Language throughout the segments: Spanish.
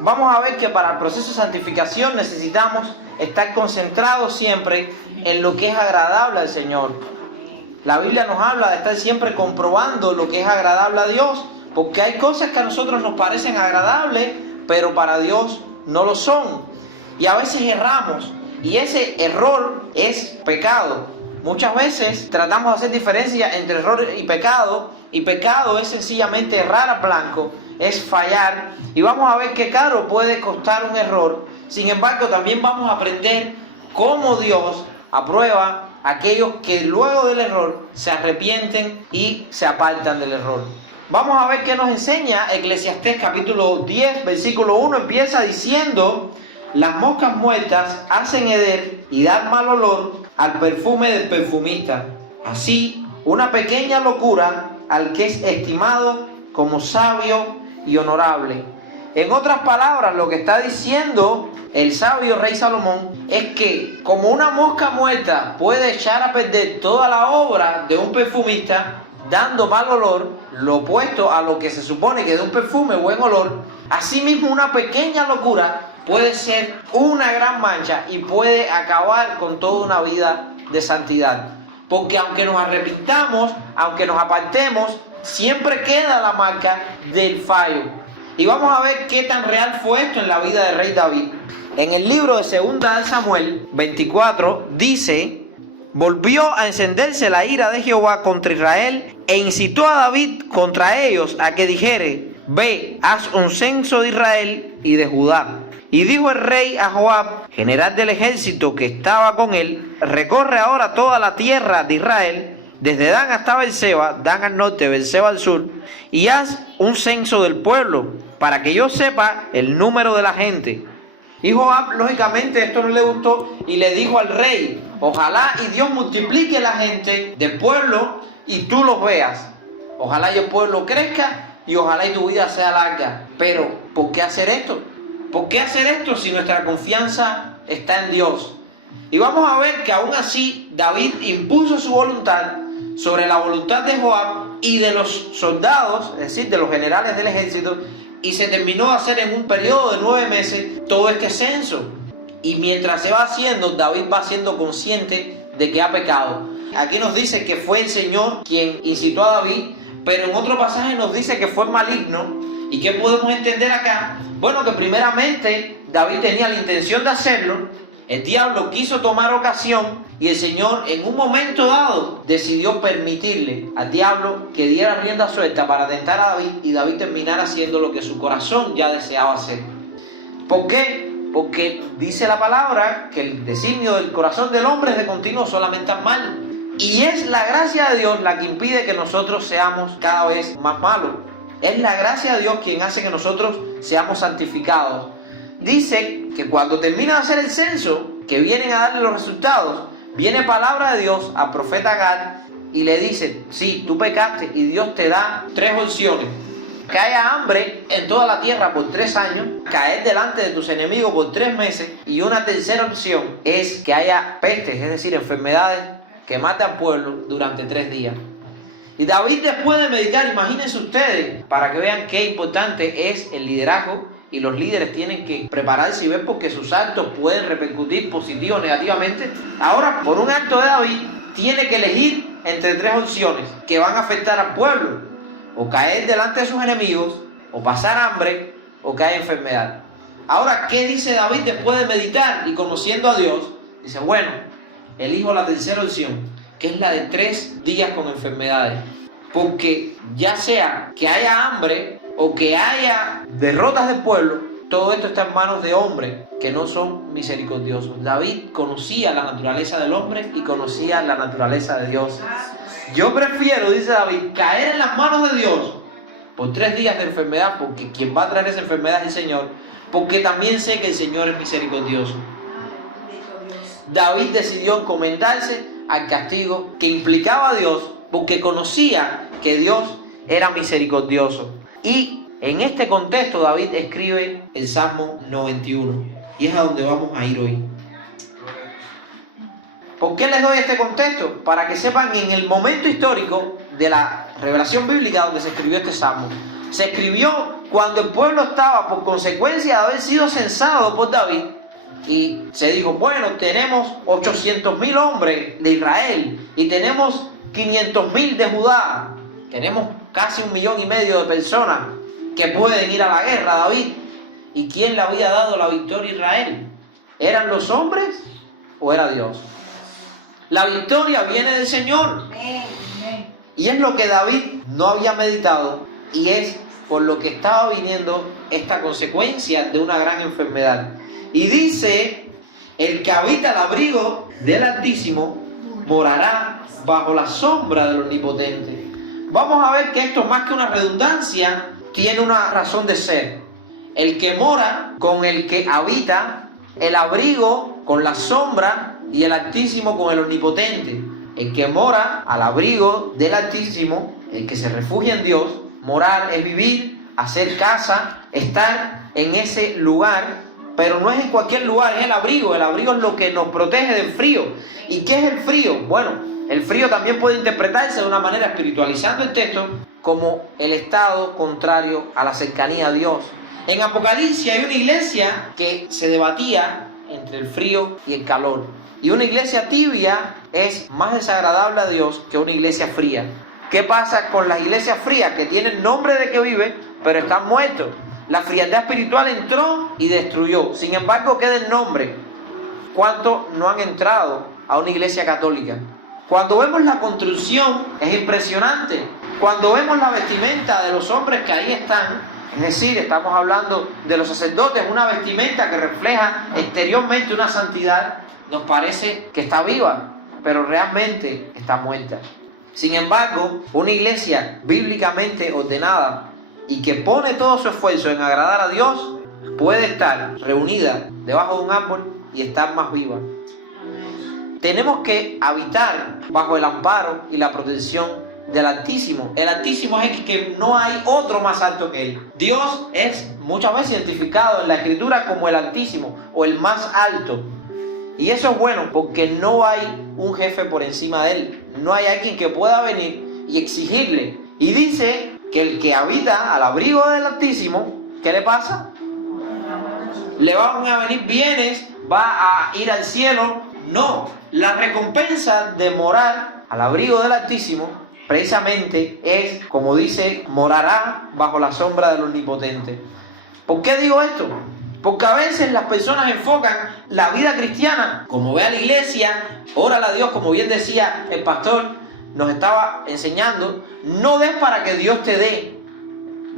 Vamos a ver que para el proceso de santificación necesitamos estar concentrados siempre en lo que es agradable al Señor. La Biblia nos habla de estar siempre comprobando lo que es agradable a Dios, porque hay cosas que a nosotros nos parecen agradables, pero para Dios no lo son. Y a veces erramos, y ese error es pecado. Muchas veces tratamos de hacer diferencia entre error y pecado es sencillamente errar a blanco, es fallar, y vamos a ver qué caro puede costar un error. Sin embargo, también vamos a aprender cómo Dios aprueba a aquellos que luego del error se arrepienten y se apartan del error. Vamos a ver qué nos enseña Eclesiastés capítulo 10, versículo 1, empieza diciendo: las moscas muertas hacen heder y dan mal olor al perfume del perfumista. Así, una pequeña locura al que es estimado como sabio y honorable. En otras palabras, lo que está diciendo el sabio rey Salomón es que como una mosca muerta puede echar a perder toda la obra de un perfumista, dando mal olor, lo opuesto a lo que se supone que de un perfume buen olor, asimismo una pequeña locura puede ser una gran mancha y puede acabar con toda una vida de santidad. Porque aunque nos arrepintamos, aunque nos apartemos, siempre queda la marca del fallo. Y vamos a ver qué tan real fue esto en la vida del rey David. En el libro de 2 de Samuel 24 dice: volvió a encenderse la ira de Jehová contra Israel e incitó a David contra ellos a que dijere: ve, haz un censo de Israel y de Judá. Y dijo el rey a Joab, general del ejército que estaba con él: recorre ahora toda la tierra de Israel, desde Dan hasta Beerseba, Dan al norte, Beerseba al sur, y haz un censo del pueblo, para que yo sepa el número de la gente. Y Joab, lógicamente, esto no le gustó y le dijo al rey: ojalá y Dios multiplique la gente del pueblo y tú los veas. Ojalá y el pueblo crezca y ojalá y tu vida sea larga. Pero, ¿por qué hacer esto? ¿Por qué hacer esto si nuestra confianza está en Dios? Y vamos a ver que aún así David impuso su voluntad sobre la voluntad de Joab y de los soldados, es decir, de los generales del ejército, y se terminó de hacer en un periodo de 9 meses todo este censo. Y mientras se va haciendo, David va siendo consciente de que ha pecado. Aquí nos dice que fue el Señor quien incitó a David, pero en otro pasaje nos dice que fue maligno. ¿Y qué podemos entender acá? Bueno, que primeramente David tenía la intención de hacerlo, el diablo quiso tomar ocasión y el Señor en un momento dado decidió permitirle al diablo que diera rienda suelta para tentar a David y David terminara haciendo lo que su corazón ya deseaba hacer. ¿Por qué? Porque dice la palabra que el designio del corazón del hombre es de continuo solamente al mal. Y es la gracia de Dios la que impide que nosotros seamos cada vez más malos. Es la gracia de Dios quien hace que nosotros seamos santificados. Dice que cuando termina de hacer el censo, que vienen a darle los resultados, viene palabra de Dios al profeta Gad y le dice: sí, tú pecaste, y Dios te da 3 opciones. Que haya hambre en toda la tierra por 3 años, caer delante de tus enemigos por 3 meses, y una tercera opción es que haya pestes, es decir, enfermedades que maten al pueblo durante 3 días. Y David, después de meditar, imagínense ustedes, para que vean qué importante es el liderazgo, y los líderes tienen que prepararse y ver porque sus actos pueden repercutir positivo o negativamente. Ahora, por un acto de David, tiene que elegir entre 3 opciones que van a afectar al pueblo: o caer delante de sus enemigos, o pasar hambre, o que haya enfermedad. Ahora, ¿qué dice David después de meditar y conociendo a Dios? Dice: bueno, elijo la tercera opción, que es la de 3 días con enfermedades. Porque ya sea que haya hambre o que haya derrotas del pueblo, todo esto está en manos de hombres que no son misericordiosos. David conocía la naturaleza del hombre y conocía la naturaleza de Dios. Yo prefiero, dice David, caer en las manos de Dios por 3 días de enfermedad, porque quien va a traer esa enfermedad es el Señor, porque también sé que el Señor es misericordioso. David decidió encomendarse al castigo que implicaba a Dios, porque conocía que Dios era misericordioso. Y en este contexto David escribe el Salmo 91, y es a donde vamos a ir hoy. ¿Por qué les doy este contexto? Para que sepan en el momento histórico de la revelación bíblica donde se escribió este Salmo. Se escribió cuando el pueblo estaba por consecuencia de haber sido censado por David. Y se dijo, bueno, tenemos 800.000 hombres de Israel y tenemos 500.000 de Judá. Tenemos casi 1,5 millones de personas que pueden ir a la guerra, David. ¿Y quién le había dado la victoria a Israel? ¿Eran los hombres o era Dios? La victoria viene del Señor. Y es lo que David no había meditado, y es por lo que estaba viniendo esta consecuencia de una gran enfermedad. Y dice, el que habita al abrigo del Altísimo morará bajo la sombra del Omnipotente. Vamos a ver que esto, más que una redundancia, tiene una razón de ser. El que mora con el que habita, el abrigo con la sombra y el Altísimo con el Omnipotente. El que mora al abrigo del Altísimo, el que se refugia en Dios, morar es vivir, hacer casa, estar en ese lugar. Pero no es en cualquier lugar, es el abrigo. El abrigo es lo que nos protege del frío. ¿Y qué es el frío? Bueno, el frío también puede interpretarse de una manera, espiritualizando el texto, como el estado contrario a la cercanía a Dios. En Apocalipsis hay una iglesia que se debatía entre el frío y el calor. Y una iglesia tibia es más desagradable a Dios que una iglesia fría. ¿Qué pasa con las iglesias frías? Que tienen nombre de que viven, pero están muertos. La frialdad espiritual entró y destruyó. Sin embargo, queda el nombre. ¿Cuántos no han entrado a una iglesia católica? Cuando vemos la construcción, es impresionante. Cuando vemos la vestimenta de los hombres que ahí están, es decir, estamos hablando de los sacerdotes, una vestimenta que refleja exteriormente una santidad, nos parece que está viva, pero realmente está muerta. Sin embargo, una iglesia bíblicamente ordenada y que pone todo su esfuerzo en agradar a Dios, puede estar reunida debajo de un árbol y estar más viva. Tenemos que habitar bajo el amparo y la protección del Altísimo. El Altísimo es que no hay otro más alto que Él. Dios es muchas veces identificado en la Escritura como el Altísimo o el más alto. Y eso es bueno porque no hay un jefe por encima de Él. No hay alguien que pueda venir y exigirle. Y dice que el que habita al abrigo del Altísimo, ¿qué le pasa? Le van a venir bienes, va a ir al cielo. No, la recompensa de morar al abrigo del Altísimo precisamente es, como dice, morará bajo la sombra del Omnipotente. ¿Por qué digo esto? Porque a veces las personas enfocan la vida cristiana, como ve a la iglesia, órale a Dios, como bien decía el pastor, nos estaba enseñando, no des para que Dios te dé,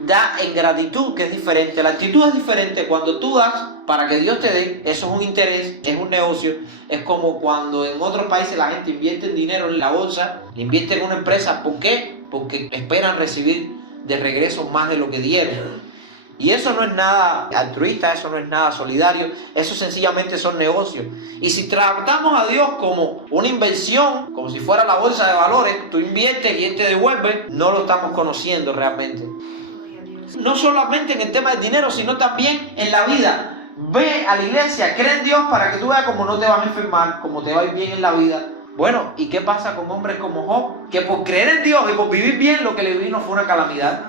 da en gratitud, que es diferente. La actitud es diferente. Cuando tú das para que Dios te dé, eso es un interés, es un negocio. Es como cuando en otros países la gente invierte dinero en la bolsa, invierte en una empresa. ¿Por qué? Porque esperan recibir de regreso más de lo que dieron. Y eso no es nada altruista, eso no es nada solidario, eso sencillamente son negocios. Y si tratamos a Dios como una inversión, como si fuera la bolsa de valores, tú inviertes y Él te devuelve, no lo estamos conociendo realmente. No solamente en el tema del dinero, sino también en la vida. Ve a la iglesia, cree en Dios para que tú veas cómo no te vas a enfermar, cómo te va a ir bien en la vida. Bueno, ¿y qué pasa con hombres como Job? Que por creer en Dios y por vivir bien, lo que le vino fue una calamidad.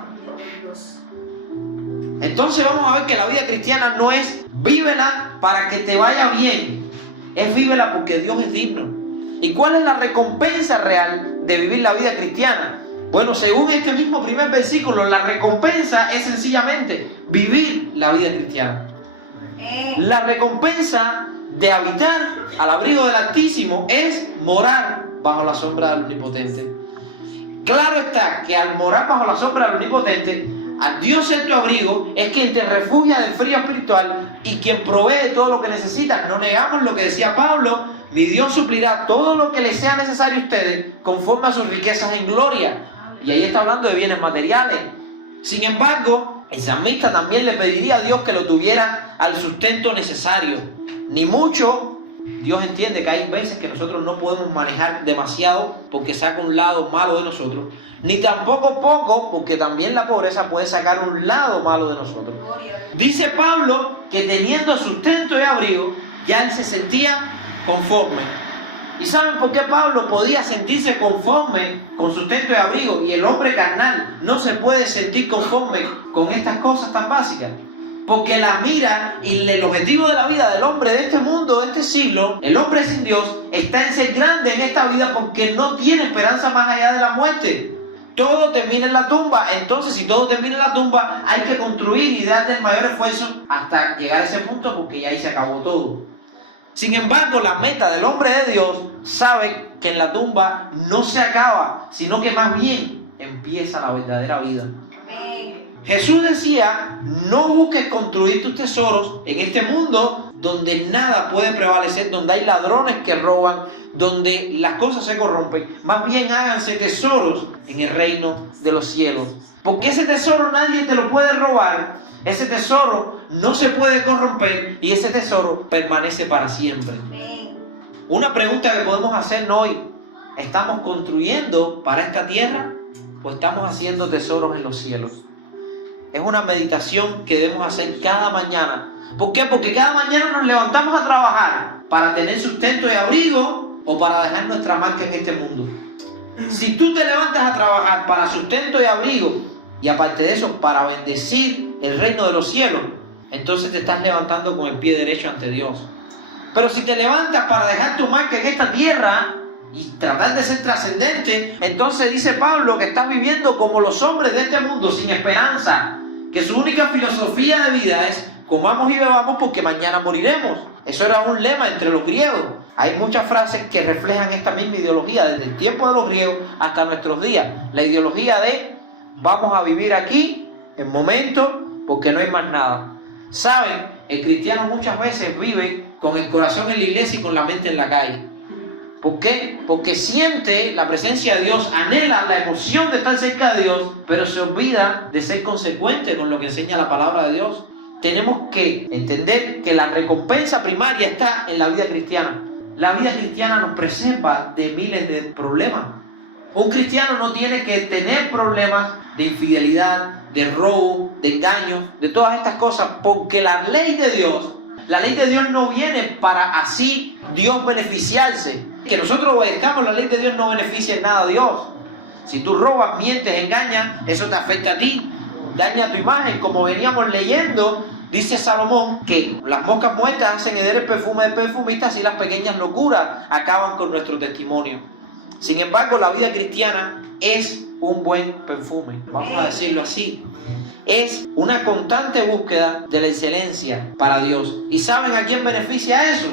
Entonces vamos a ver que la vida cristiana no es vívela para que te vaya bien, es vívela porque Dios es digno. ¿Y cuál es la recompensa real de vivir la vida cristiana? Bueno, según este mismo primer versículo, la recompensa es sencillamente vivir la vida cristiana. La recompensa de habitar al abrigo del Altísimo es morar bajo la sombra del Omnipotente. Claro está que al morar bajo la sombra del Omnipotente, al Dios ser tu abrigo, es quien te refugia del frío espiritual y quien provee todo lo que necesitas. No negamos lo que decía Pablo, mi Dios suplirá todo lo que les sea necesario a ustedes conforme a sus riquezas en gloria. Y ahí está hablando de bienes materiales. Sin embargo, el salmista también le pediría a Dios que lo tuviera al sustento necesario. Ni mucho, Dios entiende que hay veces que nosotros no podemos manejar demasiado porque saca un lado malo de nosotros. Ni tampoco poco, porque también la pobreza puede sacar un lado malo de nosotros. Dice Pablo que teniendo sustento y abrigo, ya él se sentía conforme. ¿Y saben por qué Pablo podía sentirse conforme con sustento y abrigo? Y el hombre carnal no se puede sentir conforme con estas cosas tan básicas. Porque la mira y el objetivo de la vida del hombre de este mundo, de este siglo, el hombre sin Dios, está en ser grande en esta vida porque no tiene esperanza más allá de la muerte. Todo termina en la tumba. Entonces, si todo termina en la tumba, hay que construir y darle el mayor esfuerzo hasta llegar a ese punto, porque ya ahí se acabó todo. Sin embargo, la meta del hombre de Dios sabe que en la tumba no se acaba, sino que más bien empieza la verdadera vida. Jesús decía: no busques construir tus tesoros en este mundo donde nada puede prevalecer, donde hay ladrones que roban, donde las cosas se corrompen. Más bien háganse tesoros en el reino de los cielos. Porque ese tesoro nadie te lo puede robar. Ese tesoro no se puede corromper y ese tesoro permanece para siempre. Una pregunta que podemos hacernos hoy: ¿estamos construyendo para esta tierra o estamos haciendo tesoros en los cielos? Es una meditación que debemos hacer cada mañana. ¿Por qué? Porque cada mañana nos levantamos a trabajar para tener sustento y abrigo o para dejar nuestra marca en este mundo. Si tú te levantas a trabajar para sustento y abrigo, y aparte de eso, para bendecir el reino de los cielos, entonces te estás levantando con el pie derecho ante Dios. Pero si te levantas para dejar tu marca en esta tierra y tratar de ser trascendente, entonces dice Pablo que estás viviendo como los hombres de este mundo, sin esperanza, que su única filosofía de vida es: comamos y bebamos porque mañana moriremos. Eso era un lema entre los griegos. Hay muchas frases que reflejan esta misma ideología, desde el tiempo de los griegos hasta nuestros días. La ideología de: vamos a vivir aquí, en momento, porque no hay más nada. ¿Saben? El cristiano muchas veces vive con el corazón en la iglesia y con la mente en la calle. ¿Por qué? Porque siente la presencia de Dios, anhela la emoción de estar cerca de Dios, pero se olvida de ser consecuente con lo que enseña la palabra de Dios. Tenemos que entender que la recompensa primaria está en la vida cristiana. La vida cristiana nos preserva de miles de problemas. Un cristiano no tiene que tener problemas de infidelidad, de robo, de engaños, de todas estas cosas, porque la ley de Dios no viene para así Dios beneficiarse. Que nosotros obedezcamos la ley de Dios no beneficia en nada a Dios. Si tú robas, mientes, engañas, eso te afecta a ti, daña tu imagen. Como veníamos leyendo, dice Salomón que las moscas muertas hacen hereder el perfume del perfumista, así las pequeñas locuras acaban con nuestro testimonio. Sin embargo, la vida cristiana es un buen perfume, vamos a decirlo así. Es una constante búsqueda de la excelencia para Dios. ¿Y saben a quién beneficia eso?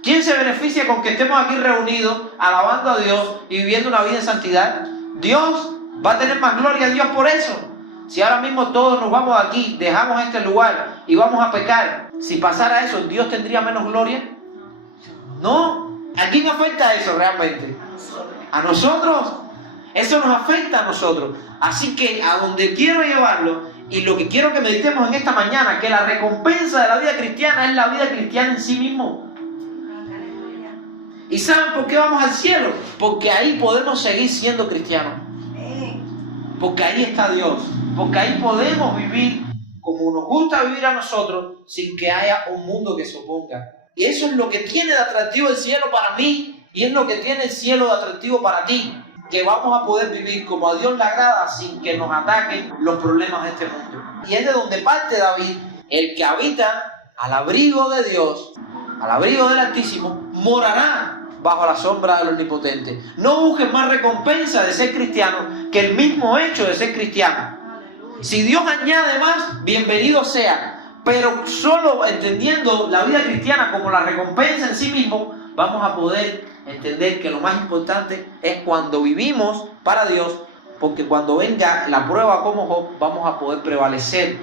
¿Quién se beneficia con que estemos aquí reunidos, alabando a Dios y viviendo una vida en santidad? Dios va a tener más gloria a Dios por eso. Si ahora mismo todos nos vamos de aquí, dejamos este lugar y vamos a pecar, si pasara eso, ¿Dios tendría menos gloria? No. ¿A quién afecta eso realmente? ¿A nosotros? Eso nos afecta a nosotros. Así que a donde quiero llevarlo, y lo que quiero que meditemos en esta mañana, que la recompensa de la vida cristiana es la vida cristiana en sí mismo. ¿Y saben por qué vamos al cielo? Porque ahí podemos seguir siendo cristianos. Porque ahí está Dios. Porque ahí podemos vivir como nos gusta vivir a nosotros, sin que haya un mundo que se oponga. Y eso es lo que tiene de atractivo el cielo para mí, y es lo que tiene el cielo de atractivo para ti. Que vamos a poder vivir como a Dios le agrada, sin que nos ataquen los problemas de este mundo. Y es de donde parte David: el que habita al abrigo de Dios, al abrigo del Altísimo, morará bajo la sombra del Omnipotente. No busques más recompensa de ser cristiano que el mismo hecho de ser cristiano. Si Dios añade más, bienvenido sea. Pero solo entendiendo la vida cristiana como la recompensa en sí mismo, vamos a poder entender que lo más importante es cuando vivimos para Dios, porque cuando venga la prueba como Job, vamos a poder prevalecer.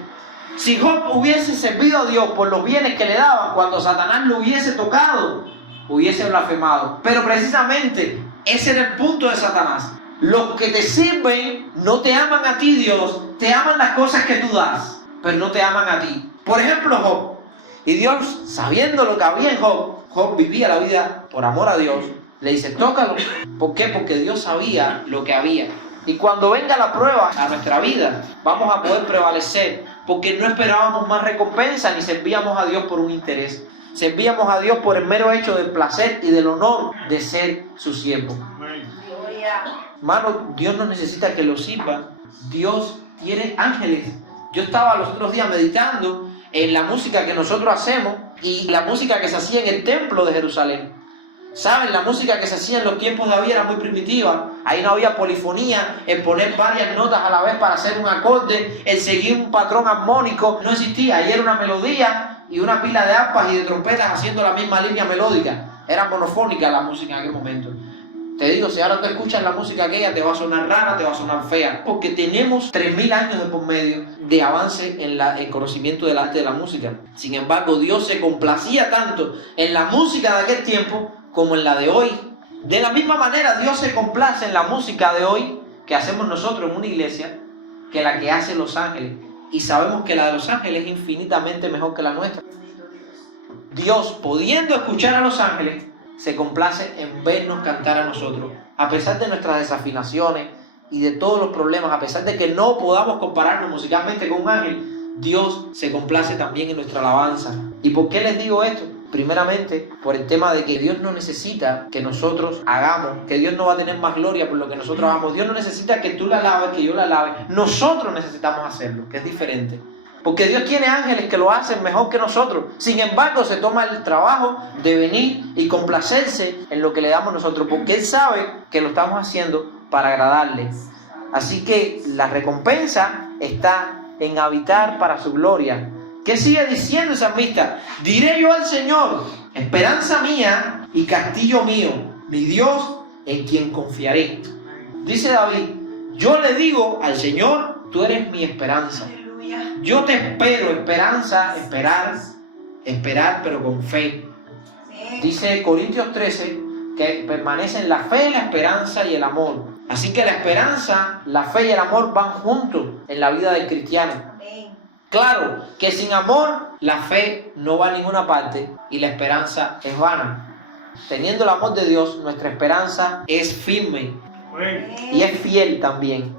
Si Job hubiese servido a Dios por los bienes que le daban, cuando Satanás lo hubiese tocado, hubiese blasfemado. Pero precisamente ese era el punto de Satanás. Los que te sirven no te aman a ti, Dios, te aman las cosas que tú das, pero no te aman a ti. Por ejemplo, Job. Y Dios, sabiendo lo que había en Job, Job vivía la vida por amor a Dios, le dice: tócalo. ¿Por qué? Porque Dios sabía lo que había. Y cuando venga la prueba a nuestra vida, vamos a poder prevalecer, porque no esperábamos más recompensa ni servíamos a Dios por un interés, servíamos a Dios por el mero hecho del placer y del honor de ser su siervo. Hermano, Dios no necesita que lo sirva. Dios tiene ángeles. Yo estaba los otros días meditando en la música que nosotros hacemos y la música que se hacía en el templo de Jerusalén. ¿Saben? La música que se hacía en los tiempos de David era muy primitiva. Ahí no había polifonía, el poner varias notas a la vez para hacer un acorde, el seguir un patrón armónico. No existía. Ahí era una melodía y una pila de arpas y de trompetas haciendo la misma línea melódica. Era monofónica la música en aquel momento. Te digo, si ahora tú escuchas la música aquella, te va a sonar rara, te va a sonar fea. Porque tenemos 3000 años de por medio de avance en el conocimiento del arte de la música. Sin embargo, Dios se complacía tanto en la música de aquel tiempo como en la de hoy. De la misma manera, Dios se complace en la música de hoy que hacemos nosotros en una iglesia que la que hacen los ángeles. Y sabemos que la de los ángeles es infinitamente mejor que la nuestra. Dios, pudiendo escuchar a los ángeles, se complace en vernos cantar a nosotros. A pesar de nuestras desafinaciones y de todos los problemas, a pesar de que no podamos compararnos musicalmente con un ángel, Dios se complace también en nuestra alabanza. ¿Y por qué les digo esto? Primeramente, por el tema de que Dios no necesita que nosotros hagamos, que Dios no va a tener más gloria por lo que nosotros hagamos. Dios no necesita que tú la alabes, que yo la alabe. Nosotros necesitamos hacerlo, que es diferente. Porque Dios tiene ángeles que lo hacen mejor que nosotros. Sin embargo, se toma el trabajo de venir y complacerse en lo que le damos nosotros. Porque Él sabe que lo estamos haciendo para agradarle. Así que la recompensa está en habitar para su gloria. ¿Qué sigue diciendo el salmista? Diré yo al Señor, esperanza mía y castillo mío, mi Dios en quien confiaré. Dice David, yo le digo al Señor, tú eres mi esperanza. Yo te espero, esperanza, esperar pero con fe. Dice Corintios 13 que permanecen la fe, la esperanza y el amor. Así que la esperanza, la fe y el amor van juntos en la vida del cristiano. Claro que sin amor la fe no va a ninguna parte y la esperanza es vana. Teniendo el amor de Dios, nuestra esperanza es firme y es fiel también.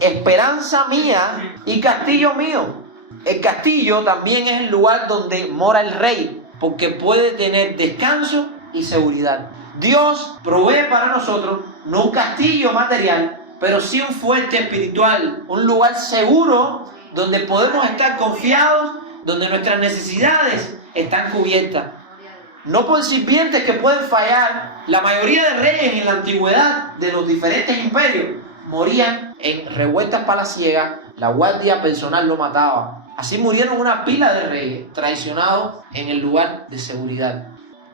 Esperanza mía y castillo mío. El castillo también es el lugar donde mora el rey, porque puede tener descanso y seguridad. Dios provee para nosotros no un castillo material, pero sí un fuerte espiritual, un lugar seguro donde podemos estar confiados, donde nuestras necesidades están cubiertas. No por sirvientes que pueden fallar. La mayoría de reyes en la antigüedad de los diferentes imperios morían en revueltas palaciegas, la guardia personal lo mataba. Así murieron una pila de reyes traicionados en el lugar de seguridad.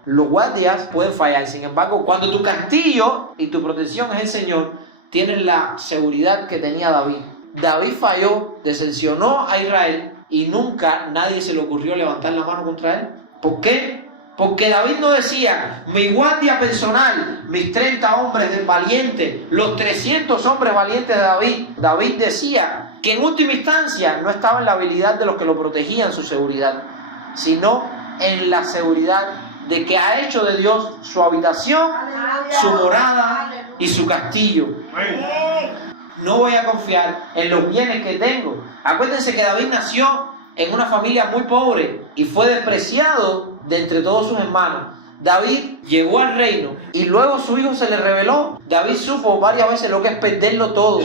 Los guardias pueden fallar, sin embargo, cuando tu castillo y tu protección es el Señor, tienes la seguridad que tenía David. David falló, decepcionó a Israel y nunca nadie se le ocurrió levantar la mano contra él. ¿Por qué? Porque David no decía, mi guardia personal, mis 30 hombres valientes, los 300 hombres valientes de David. David decía que en última instancia no estaba en la habilidad de los que lo protegían su seguridad, sino en la seguridad de que ha hecho de Dios su habitación, su morada y su castillo. No voy a confiar en los bienes que tengo. Acuérdense que David nació en una familia muy pobre y fue despreciado de entre todos sus hermanos. David llegó al reino y luego su hijo se le reveló. David supo varias veces lo que es perderlo todo.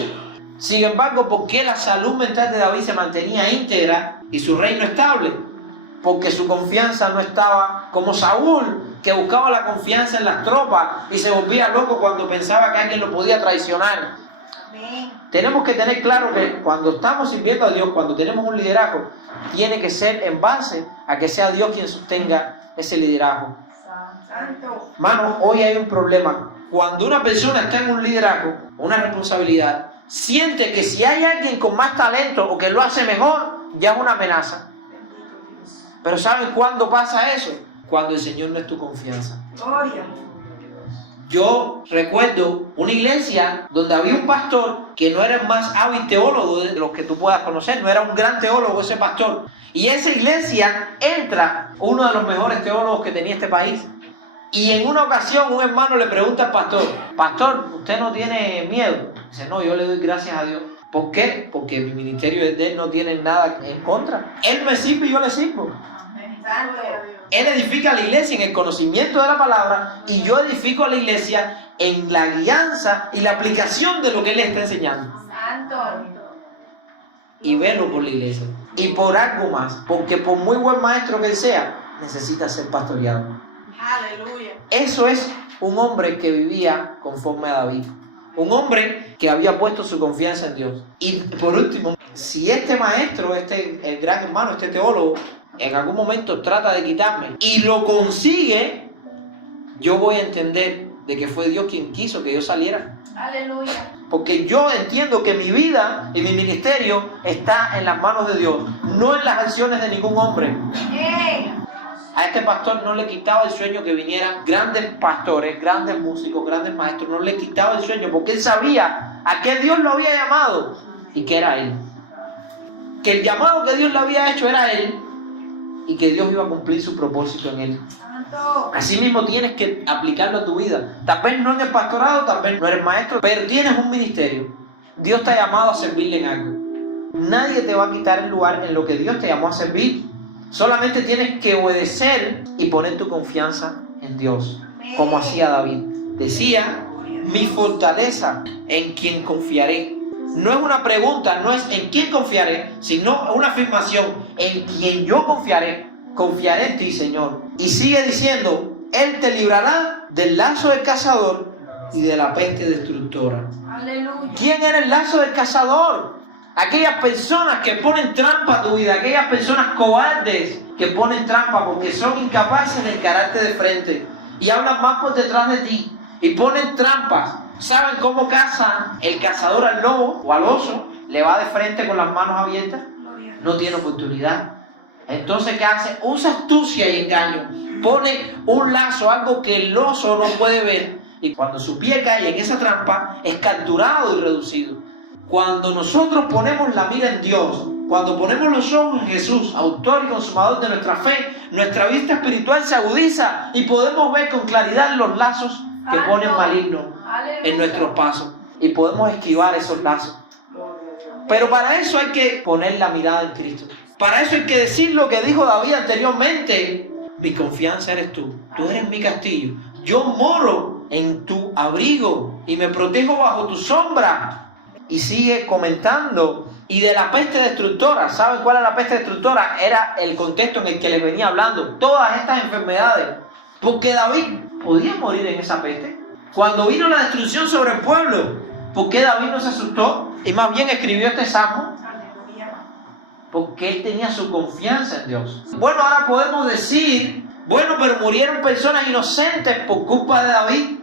Sin embargo, ¿por qué la salud mental de David se mantenía íntegra y su reino estable? Porque su confianza no estaba como Saúl, que buscaba la confianza en las tropas y se volvía loco cuando pensaba que alguien lo podía traicionar. Tenemos que tener claro que cuando estamos sirviendo a Dios, cuando tenemos un liderazgo, tiene que ser en base a que sea Dios quien sostenga ese liderazgo. Hermano, hoy hay un problema. Cuando una persona está en un liderazgo, una responsabilidad, siente que si hay alguien con más talento o que lo hace mejor, ya es una amenaza. Pero ¿saben cuándo pasa eso? Cuando el Señor no es tu confianza. Yo recuerdo una iglesia donde había un pastor que no era el más hábil teólogo de los que tú puedas conocer, no era un gran teólogo ese pastor. Y esa iglesia entra uno de los mejores teólogos que tenía este país. Y en una ocasión un hermano le pregunta al pastor, pastor, ¿usted no tiene miedo? Dice, no, yo le doy gracias a Dios. ¿Por qué? Porque mi ministerio de él no tiene nada en contra. Él me sirve y yo le sirvo. Él edifica la iglesia en el conocimiento de la palabra y yo edifico a la iglesia en la guianza y la aplicación de lo que Él está enseñando. Y velo por la iglesia. Y por algo más. Porque por muy buen maestro que Él sea, necesita ser pastoreado. Aleluya. Eso es un hombre que vivía conforme a David. Un hombre que había puesto su confianza en Dios. Y por último, si este maestro, el gran hermano, este teólogo, en algún momento trata de quitarme y lo consigue, yo voy a entender de que fue Dios quien quiso que yo saliera. Aleluya. Porque yo entiendo que mi vida y mi ministerio está en las manos de Dios, no en las acciones de ningún hombre. A este pastor no le quitaba el sueño que vinieran grandes pastores, grandes músicos, grandes maestros. No le quitaba el sueño porque él sabía a qué Dios lo había llamado y que era él. Que el llamado que Dios le había hecho era él y que Dios iba a cumplir su propósito en él. Así mismo tienes que aplicarlo a tu vida. Tal vez no en el pastorado, tal vez no eres maestro, pero tienes un ministerio. Dios te ha llamado a servirle en algo. Nadie te va a quitar el lugar en lo que Dios te llamó a servir. Solamente tienes que obedecer y poner tu confianza en Dios, como hacía David. Decía, mi fortaleza, en quien confiaré. No es una pregunta, no es en quién confiaré, sino una afirmación, en quien yo confiaré. Confiaré en ti, Señor. Y sigue diciendo, Él te librará del lazo del cazador y de la peste destructora. Aleluya. ¿Quién era el lazo del cazador? Aquellas personas que ponen trampa a tu vida, aquellas personas cobardes que ponen trampa porque son incapaces de encararte de frente y hablan más por detrás de ti y ponen trampas. ¿Saben cómo caza el cazador al lobo o al oso? ¿Le va de frente con las manos abiertas? No tiene oportunidad. Entonces, ¿qué hace? Usa astucia y engaño. Pone un lazo, algo que el oso no puede ver, y cuando su pie cae en esa trampa, es capturado y reducido. Cuando nosotros ponemos la mira en Dios, cuando ponemos los ojos en Jesús, autor y consumador de nuestra fe, nuestra vista espiritual se agudiza y podemos ver con claridad los lazos que ponen malignos en nuestros pasos y podemos esquivar esos lazos. Pero para eso hay que poner la mirada en Cristo. Para eso hay que decir lo que dijo David anteriormente. Mi confianza eres tú. Tú eres mi castillo. Yo moro en tu abrigo y me protejo bajo tu sombra. Y sigue comentando. Y de la peste destructora. ¿Saben cuál es la peste destructora? Era el contexto en el que les venía hablando. Todas estas enfermedades. Porque David podía morir en esa peste. Cuando vino la destrucción sobre el pueblo, ¿por qué David no se asustó? Y más bien escribió este salmo. Porque él tenía su confianza en Dios. Bueno, ahora podemos decir, bueno, pero murieron personas inocentes por culpa de David.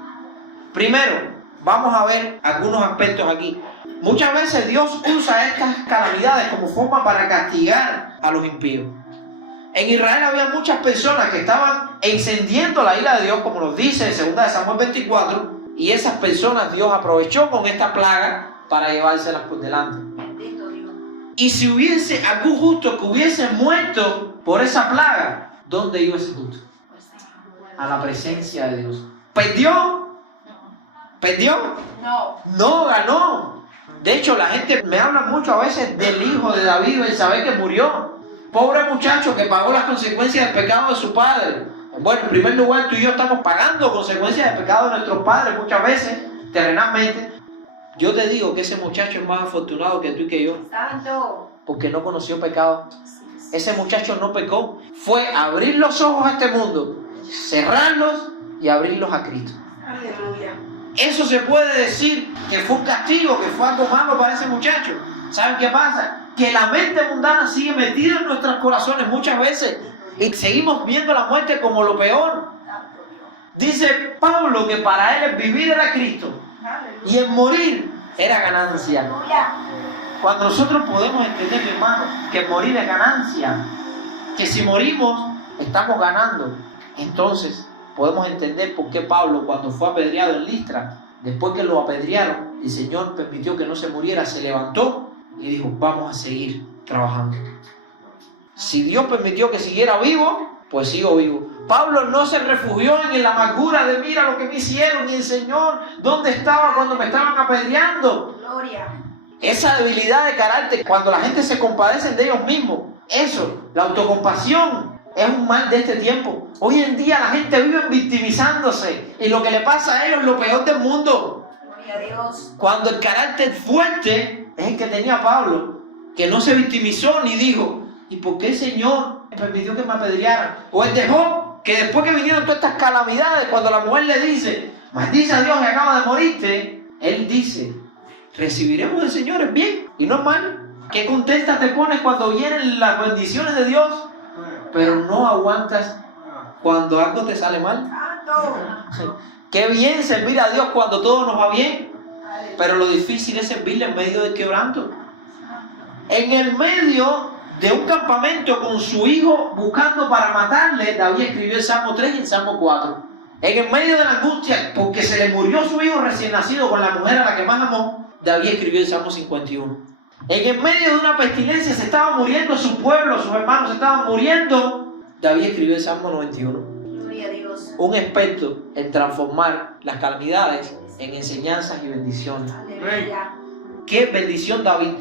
Primero, vamos a ver algunos aspectos aquí. Muchas veces Dios usa estas calamidades como forma para castigar a los impíos. En Israel había muchas personas que estaban encendiendo la ira de Dios, como nos dice en 2 Samuel 24, y esas personas Dios aprovechó con esta plaga para llevárselas por delante. Y si hubiese algún justo que hubiese muerto por esa plaga, ¿dónde iba ese justo? A la presencia de Dios. ¿Perdió? ¿Perdió? No. No, ganó. De hecho, la gente me habla mucho a veces del hijo de David, el saber que murió. Pobre muchacho que pagó las consecuencias del pecado de su padre. Bueno, en primer lugar, tú y yo estamos pagando consecuencias del pecado de nuestros padres muchas veces, terrenalmente. Yo te digo que ese muchacho es más afortunado que tú y que yo. Santo. Porque no conoció pecado. Ese muchacho no pecó. Fue abrir los ojos a este mundo, cerrarlos y abrirlos a Cristo. Aleluya. Eso se puede decir que fue un castigo, que fue algo malo para ese muchacho. ¿Saben qué pasa? Que la mente mundana sigue metida en nuestros corazones muchas veces y seguimos viendo la muerte como lo peor. Dice Pablo que para él el vivir era Cristo y el morir era ganancia. Cuando nosotros podemos entender, mi hermano, que morir es ganancia, que si morimos estamos ganando, entonces podemos entender por qué Pablo, cuando fue apedreado en Listra, después que lo apedrearon, el Señor permitió que no se muriera, se levantó y dijo, vamos a seguir trabajando. Si Dios permitió que siguiera vivo, pues sigo vivo. Pablo no se refugió en la amargura de mira lo que me hicieron y el Señor, ¿dónde estaba cuando me estaban apedreando? Gloria. Esa debilidad de carácter, cuando la gente se compadece de ellos mismos, eso, la autocompasión, Es un mal de este tiempo. Hoy en día la gente vive victimizándose y lo que le pasa a ellos es lo peor del mundo. Gloria a Dios. Cuando el carácter fuerte es el que tenía Pablo, que no se victimizó ni dijo, ¿y por qué el Señor permitió que me apedrearan? O él dejó que después que vinieron todas estas calamidades, cuando la mujer le dice, maldice a Dios que acaba de morirte, él dice, recibiremos del Señor en bien y no en mal. ¿Qué contenta te pones cuando vienen las bendiciones de Dios? Pero no aguantas cuando algo te sale mal. Santo. Qué bien servir a Dios cuando todo nos va bien, pero lo difícil es servirle en medio del quebranto. En el medio de un campamento con su hijo buscando para matarle, David escribió el Salmo 3 y el Salmo 4. En el medio de la angustia, porque se le murió su hijo recién nacido con la mujer a la que más amó, David escribió el Salmo 51. En el medio de una pestilencia se estaba muriendo su pueblo, sus hermanos se estaban muriendo, David escribió el Salmo 91. Gloria a Dios. Un experto en transformar las calamidades en enseñanzas y bendiciones. Aleluya. ¡Qué bendición, David!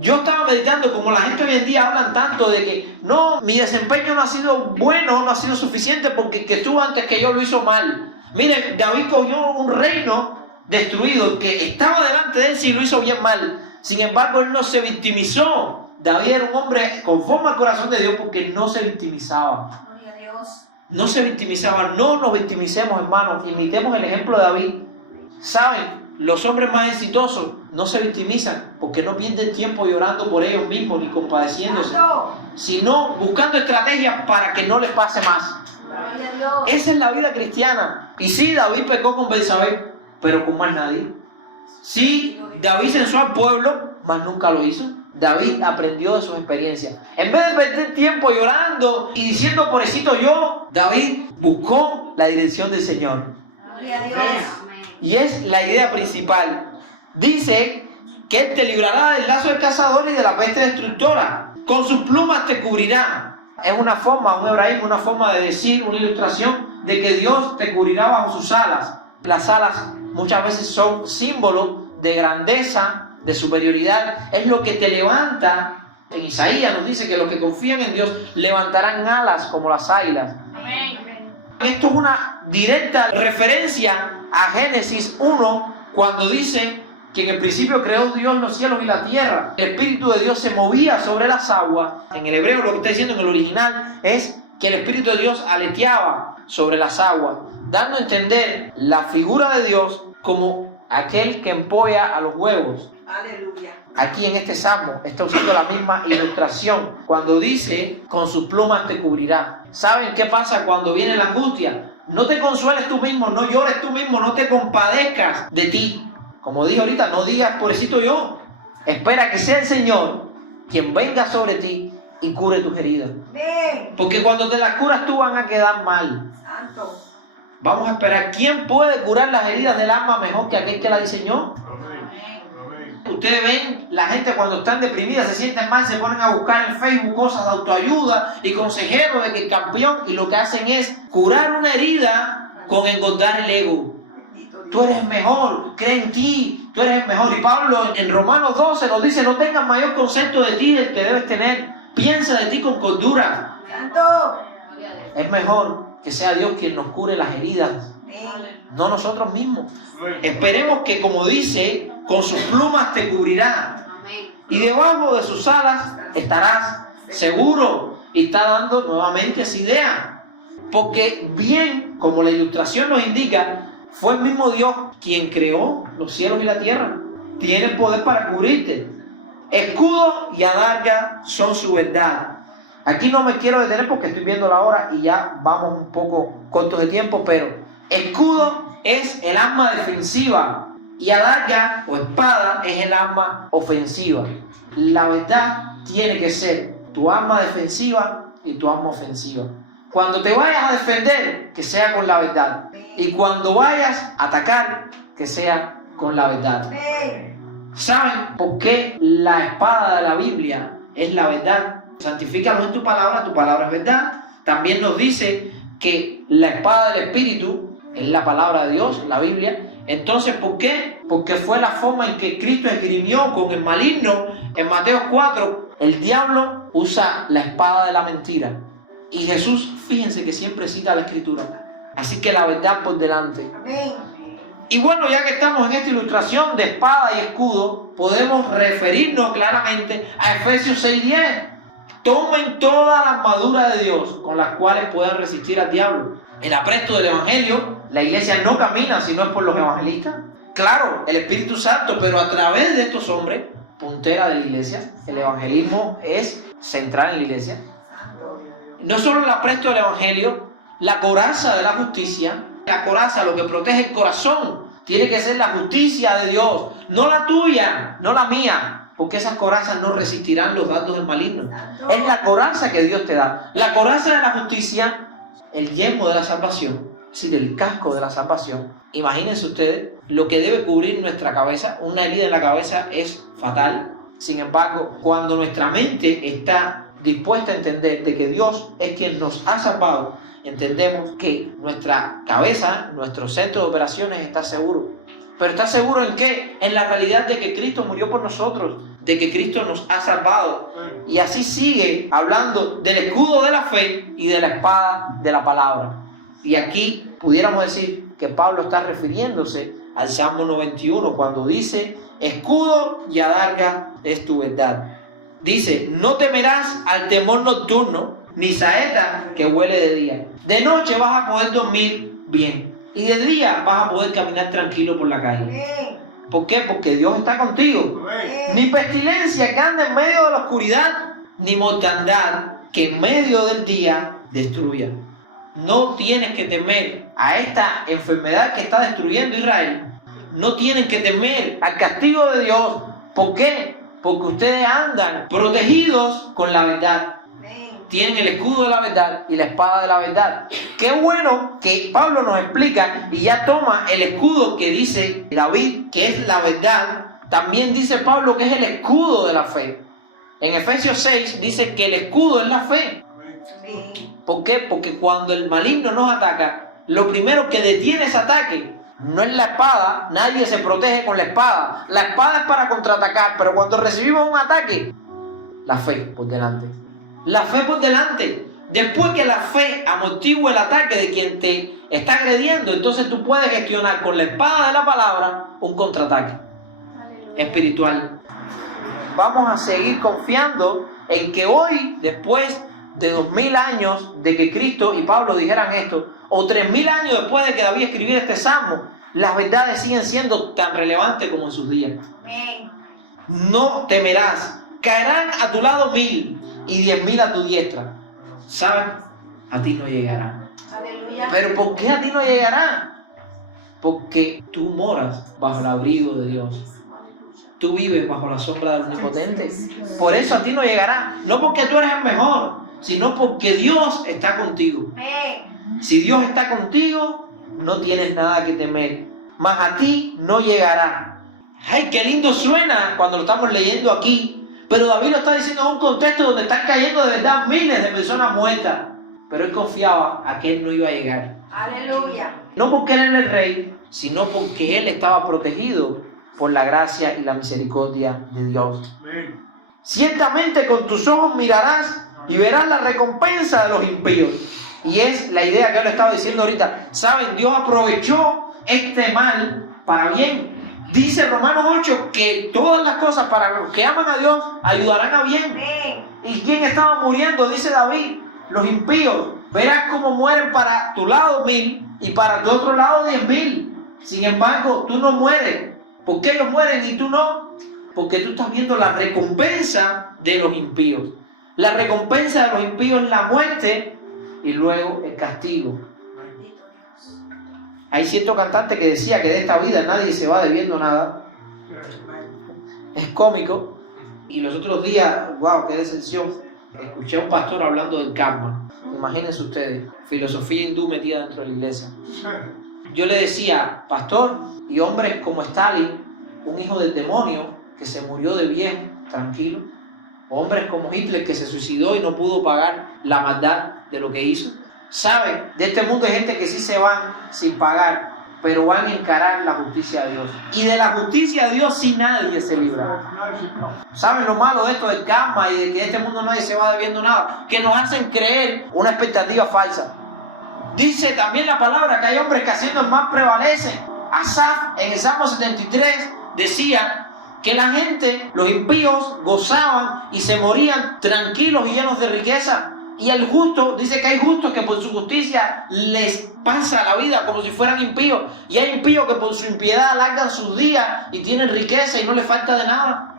Yo estaba meditando como la gente hoy en día hablan tanto de que no, mi desempeño no ha sido bueno, no ha sido suficiente porque el que estuvo antes que yo lo hizo mal. Miren, David cogió un reino destruido que estaba delante de él si lo hizo bien mal. Sin embargo, él no se victimizó. David era un hombre conforme al corazón de Dios porque no se victimizaba. Gloria a Dios. No se victimizaba. No nos victimicemos, hermanos. Imitemos el ejemplo de David. ¿Saben? Los hombres más exitosos no se victimizan porque no pierden tiempo llorando por ellos mismos ni compadeciéndose, Santo. sino buscando estrategias para que no les pase más. Gloria a Dios. Esa es la vida cristiana. Y sí, David pecó con Betsabé, pero con más nadie. Sí, David censó al pueblo, mas nunca lo hizo. David aprendió de sus experiencias. En vez de perder tiempo llorando y diciendo, pobrecito yo, David buscó la dirección del Señor. Gloria a Dios. Y es la idea principal. Dice que Él te librará del lazo del cazador y de la peste destructora. Con sus plumas te cubrirá. Es una forma, un hebraísmo, una forma de decir, una ilustración de que Dios te cubrirá bajo sus alas. Las alas muchas veces son símbolos de grandeza, de superioridad. Es lo que te levanta. En Isaías nos dice que los que confían en Dios levantarán alas como las águilas. Amén. Esto es una directa referencia a Génesis 1, cuando dice que en el principio creó Dios los cielos y la tierra. El Espíritu de Dios se movía sobre las aguas. En el hebreo lo que está diciendo en el original es que el Espíritu de Dios aleteaba sobre las aguas, dando a entender la figura de Dios como aquel que empolla a los huevos. Aleluya. Aquí en este salmo está usando la misma ilustración cuando dice, con sus plumas te cubrirá. ¿Saben qué pasa cuando viene la angustia? No te consueles tú mismo, no llores tú mismo, no te compadezcas de ti. Como dije ahorita, no digas, pobrecito yo. Espera que sea el Señor quien venga sobre ti y cure tus heridas. Amén. Porque cuando te las curas tú van a quedar mal. Santo. Vamos a esperar. ¿Quién puede curar las heridas del alma mejor que aquel que la diseñó? Ustedes ven, la gente cuando están deprimidas, se sienten mal, se ponen a buscar en Facebook cosas de autoayuda y consejeros de que el campeón, y lo que hacen es curar una herida con engordar el ego. Tú eres mejor, cree en ti, tú eres el mejor. Y Pablo en Romanos 12 nos dice, no tengas mayor concepto de ti del que debes tener. Piensa de ti con cordura. Santo. Es mejor que sea Dios quien nos cure las heridas, Amén. no nosotros mismos. Esperemos que, como dice, con sus plumas te cubrirá y debajo de sus alas estarás seguro. Y está dando nuevamente esa idea, porque bien, como la ilustración nos indica, fue el mismo Dios quien creó los cielos y la tierra. Tiene el poder para cubrirte. Escudo y adarga son su verdad. Aquí no me quiero detener porque estoy viendo la hora y ya vamos un poco cortos de tiempo, pero escudo es el arma defensiva y adarga o espada es el arma ofensiva. La verdad tiene que ser tu arma defensiva y tu arma ofensiva. Cuando te vayas a defender, que sea con la verdad. Y cuando vayas a atacar, que sea con la verdad. Amén. ¿Saben por qué la espada de la Biblia es la verdad? Santifícalo en tu palabra es verdad. También nos dice que la espada del Espíritu es la palabra de Dios, la Biblia. Entonces, ¿por qué? Porque fue la forma en que Cristo esgrimió con el maligno. En Mateo 4, el diablo usa la espada de la mentira. Y Jesús, fíjense que siempre cita la Escritura. Así que la verdad por delante. Amén. Y bueno, ya que estamos en esta ilustración de espada y escudo, podemos referirnos claramente a Efesios 6:10. Tomen toda la armadura de Dios con las cuales puedan resistir al diablo. El apresto del Evangelio, la iglesia no camina si no es por los evangelistas. Claro, el Espíritu Santo, pero a través de estos hombres, puntera de la iglesia, el evangelismo es central en la iglesia. No solo el apresto del Evangelio, la coraza de la justicia. La coraza, lo que protege el corazón, tiene que ser la justicia de Dios, no la tuya, no la mía, porque esas corazas no resistirán los dardos del maligno. Es la coraza que Dios te da. La coraza de la justicia, el yelmo de la salvación, es decir, el casco de la salvación. Imagínense ustedes lo que debe cubrir nuestra cabeza. Una herida en la cabeza es fatal. Sin embargo, cuando nuestra mente está dispuesta a entender de que Dios es quien nos ha salvado, entendemos que nuestra cabeza, nuestro centro de operaciones está seguro. ¿Pero está seguro en qué? En la realidad de que Cristo murió por nosotros, de que Cristo nos ha salvado. Y así sigue hablando del escudo de la fe y de la espada de la palabra. Y aquí pudiéramos decir que Pablo está refiriéndose al Salmo 91 cuando dice: escudo y adarga es tu verdad. Dice: no temerás al temor nocturno, ni saeta que huele de día. De noche vas a poder dormir bien, y de día vas a poder caminar tranquilo por la calle. Amén. ¿Por qué? Porque Dios está contigo. Amén. Ni pestilencia que anda en medio de la oscuridad, ni mortandad que en medio del día destruya. No tienes que temer a esta enfermedad que está destruyendo Israel. No tienen que temer al castigo de Dios. ¿Por qué? Porque ustedes andan protegidos con la verdad. Amén. Tienen el escudo de la verdad y la espada de la verdad. Qué bueno que Pablo nos explica y ya toma el escudo que dice David, que es la verdad. También dice Pablo que es el escudo de la fe. En Efesios 6 dice que el escudo es la fe. Amén. ¿Por qué? Porque cuando el maligno nos ataca, lo primero que detiene ese ataque no es la espada. Nadie se protege con la espada. La espada es para contraatacar, pero cuando recibimos un ataque, la fe por delante. La fe por delante. Después que la fe amortigua el ataque de quien te está agrediendo, entonces tú puedes gestionar con la espada de la palabra un contraataque espiritual. Vamos a seguir confiando en que hoy, después de 2000 años de que Cristo y Pablo dijeran esto, o 3000 años después de que David escribiera este salmo, las verdades siguen siendo tan relevantes como en sus días. Amén. No temerás, caerán a tu lado 1000 y 10.000 a tu diestra. ¿Saben? A ti no llegará. Aleluya. ¿Pero por qué a ti no llegará? Porque tú moras bajo el abrigo de Dios. Tú vives bajo la sombra del Omnipotente. Por eso a ti no llegará. No porque tú eres el mejor, sino porque Dios está contigo. Amén. Si Dios está contigo, no tienes nada que temer. Mas a ti no llegará. ¡Ay, qué lindo suena cuando lo estamos leyendo aquí! Pero David lo está diciendo en un contexto donde están cayendo de verdad miles de personas muertas. Pero él confiaba a que él no iba a llegar. Aleluya. No porque él era el rey, sino porque él estaba protegido por la gracia y la misericordia de Dios. Amén. Ciertamente con tus ojos mirarás y verás la recompensa de los impíos. Y es la idea que yo le estaba diciendo ahorita. ¿Saben? Dios aprovechó este mal para bien. Dice Romanos 8 que todas las cosas para los que aman a Dios ayudarán a bien. Amén. ¿Y quién estaba muriendo? Dice David, los impíos. Verás cómo mueren para tu lado 1000 y para tu otro lado 10.000. Sin embargo, tú no mueres. ¿Por qué ellos mueren y tú no? Porque tú estás viendo la recompensa de los impíos. La recompensa de los impíos es la muerte y luego el castigo. Bendito Dios. Hay cierto cantante que decía que de esta vida nadie se va debiendo nada. Es cómico. Y los otros días, wow, qué decepción, escuché a un pastor hablando del karma. Imagínense ustedes, filosofía hindú metida dentro de la iglesia. Yo le decía, pastor, y hombres como Stalin, un hijo del demonio que se murió de viejo, tranquilo. Hombres como Hitler que se suicidó y no pudo pagar la maldad de lo que hizo. ¿Saben? De este mundo hay gente que sí se van sin pagar. pero van a encarar la justicia de Dios. Y de la justicia de Dios sí nadie se libra. ¿Saben lo malo de esto del karma y de que de este mundo nadie se va debiendo nada? Que nos hacen creer una expectativa falsa. Dice también la palabra que hay hombres que haciendo el mal prevalecen. Asaf en el Salmo 73 decía que la gente, los impíos, gozaban y se morían tranquilos y llenos de riqueza. Y el justo, dice que hay justos que por su justicia les pasa la vida como si fueran impíos. Y hay impíos que por su impiedad alargan sus días y tienen riqueza y no les falta de nada.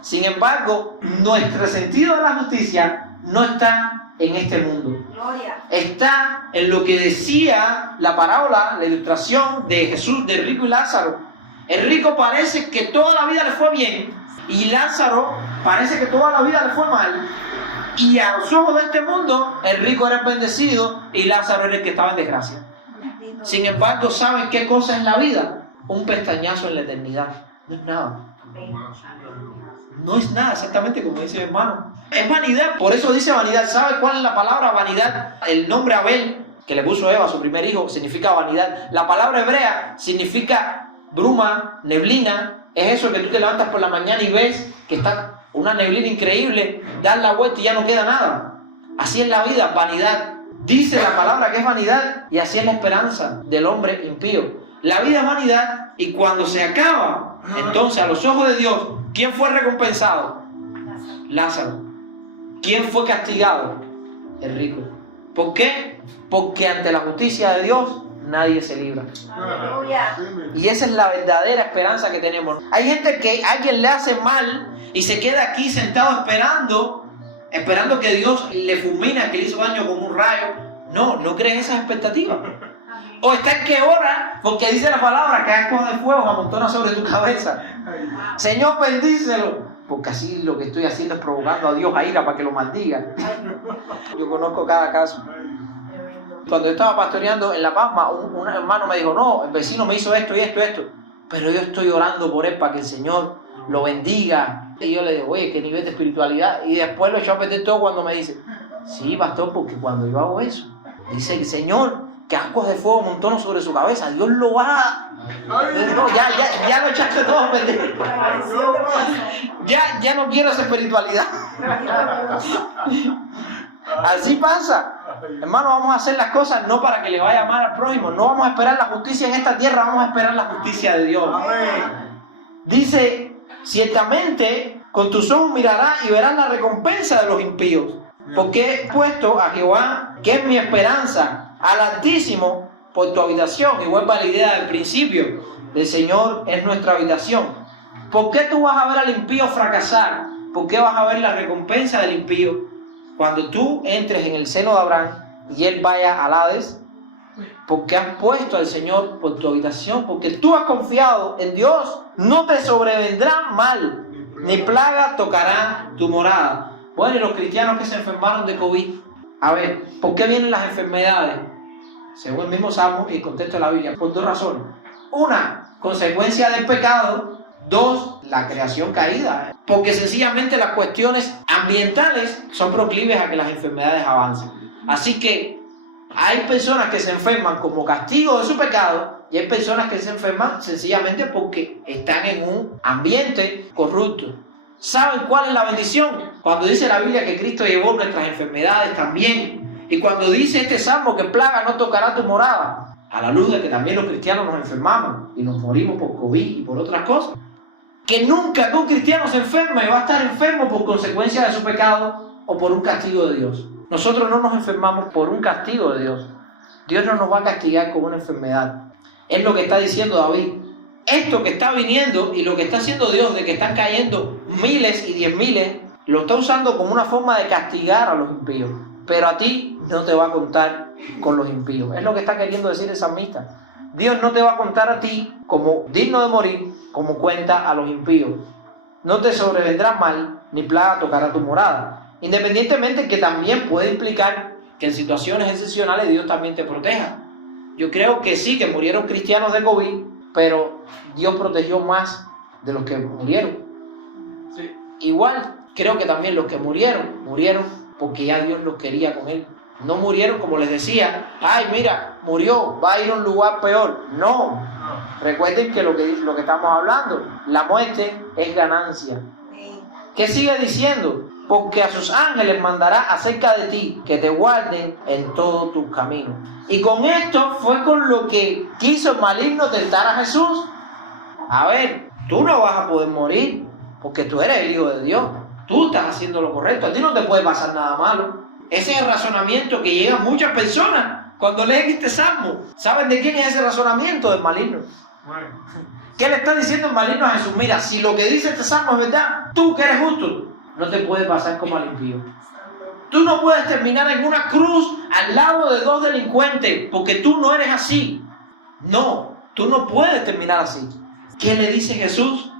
Sin embargo, nuestro sentido de la justicia no está en este mundo. Está en lo que decía la parábola, la ilustración de Jesús, del rico y Lázaro. El rico parece que toda la vida le fue bien y Lázaro parece que toda la vida le fue mal. Y a los ojos de este mundo, el rico era el bendecido y Lázaro era el que estaba en desgracia. Sin embargo, ¿saben qué cosa es la vida? Un pestañazo en la eternidad. No es nada. No es nada, exactamente como dice mi hermano. Es vanidad, por eso dice vanidad. ¿Sabe cuál es la palabra vanidad? El nombre Abel, que le puso Eva a su primer hijo, significa vanidad. La palabra hebrea significa bruma, neblina. Es eso que tú te levantas por la mañana y ves que está una neblina increíble, das la vuelta y ya no queda nada. Así es la vida, vanidad. Dice la palabra que es vanidad y así es la esperanza del hombre impío. La vida es vanidad y cuando se acaba, entonces a los ojos de Dios, ¿quién fue recompensado? Lázaro. ¿Quién fue castigado? El rico. ¿Por qué? Porque ante la justicia de Dios nadie se libra. Aleluya. Y esa es la verdadera esperanza que tenemos. Hay gente que a alguien le hace mal y se queda aquí sentado esperando que Dios le fulmine, que le hizo daño con un rayo. No crees esas expectativas. O está el que ora, porque dice la palabra que ascuas de fuego amontona sobre tu cabeza. Señor, bendícelo. Porque así lo que estoy haciendo es provocando a Dios a ira para que lo maldiga. Yo conozco cada caso. Cuando yo estaba pastoreando en La Palma, un hermano me dijo, no, el vecino me hizo esto y esto y esto. Pero yo estoy orando por él para que el Señor lo bendiga. Y yo le digo, oye, qué nivel de espiritualidad. Y después lo echó a perder todo cuando me dice, sí, pastor, porque cuando yo hago eso, dice el Señor que ascuas de fuego montono sobre su cabeza, Dios lo va a... No, ya lo echaste todo a perder. Ya no quiero esa espiritualidad. Así pasa. Hermano, vamos a hacer las cosas no para que le vaya mal al prójimo. No vamos a esperar la justicia en esta tierra, vamos a esperar la justicia de Dios. Dice, ciertamente con tus ojos mirarás y verás la recompensa de los impíos. Porque he puesto a Jehová, que es mi esperanza, al Altísimo por tu habitación. Y vuelva a la idea del principio, del Señor es nuestra habitación. ¿Por qué tú vas a ver al impío fracasar? ¿Por qué vas a ver la recompensa del impío? Cuando tú entres en el seno de Abraham y él vaya al Hades, porque has puesto al Señor por tu habitación, porque tú has confiado en Dios, no te sobrevendrá mal, ni plaga tocará tu morada. Bueno, y los cristianos que se enfermaron de COVID, a ver, ¿por qué vienen las enfermedades? Según el mismo Salmo y el contexto de la Biblia, por dos razones. Una, consecuencia del pecado. Dos, la creación caída. Porque sencillamente las cuestiones ambientales son proclives a que las enfermedades avancen. Así que hay personas que se enferman como castigo de su pecado y hay personas que se enferman sencillamente porque están en un ambiente corrupto. ¿Saben cuál es la bendición? Cuando dice la Biblia que Cristo llevó nuestras enfermedades también. Y cuando dice este salmo que plaga no tocará tu morada. A la luz de que también los cristianos nos enfermamos y nos morimos por COVID y por otras cosas. Que nunca un cristiano se enferme, va a estar enfermo por consecuencia de su pecado o por un castigo de Dios. Nosotros no nos enfermamos por un castigo de Dios. Dios no nos va a castigar con una enfermedad. Es lo que está diciendo David. Esto que está viniendo y lo que está haciendo Dios de que están cayendo miles y 10,000, lo está usando como una forma de castigar a los impíos. Pero a ti no te va a contar con los impíos. Es lo que está queriendo decir el salmista. Dios no te va a contar a ti como digno de morir, como cuenta a los impíos. No te sobrevendrá mal, ni plaga tocará tu morada. Independientemente que también puede implicar que en situaciones excepcionales Dios también te proteja. Yo creo que sí, que murieron cristianos de COVID, pero Dios protegió más de los que murieron. Sí. Igual, creo que también los que murieron porque ya Dios los quería con Él. No murieron como les decía, ay mira, murió, va a ir a un lugar peor. No, recuerden que lo que estamos hablando, la muerte es ganancia. ¿Qué sigue diciendo? Porque a sus ángeles mandará acerca de ti, que te guarden en todos tus caminos. Y con esto fue con lo que quiso el maligno tentar a Jesús. A ver, tú no vas a poder morir, porque tú eres el Hijo de Dios. Tú estás haciendo lo correcto, a ti no te puede pasar nada malo. Ese es el razonamiento que llegan muchas personas cuando leen este salmo. ¿Saben de quién es ese razonamiento? Del maligno. ¿Qué le está diciendo el maligno a Jesús? Mira, si lo que dice este salmo es verdad, tú que eres justo, no te puede pasar como al impío. Tú no puedes terminar en una cruz al lado de dos delincuentes, porque tú no eres así. No, tú no puedes terminar así. ¿Qué le dice Jesús?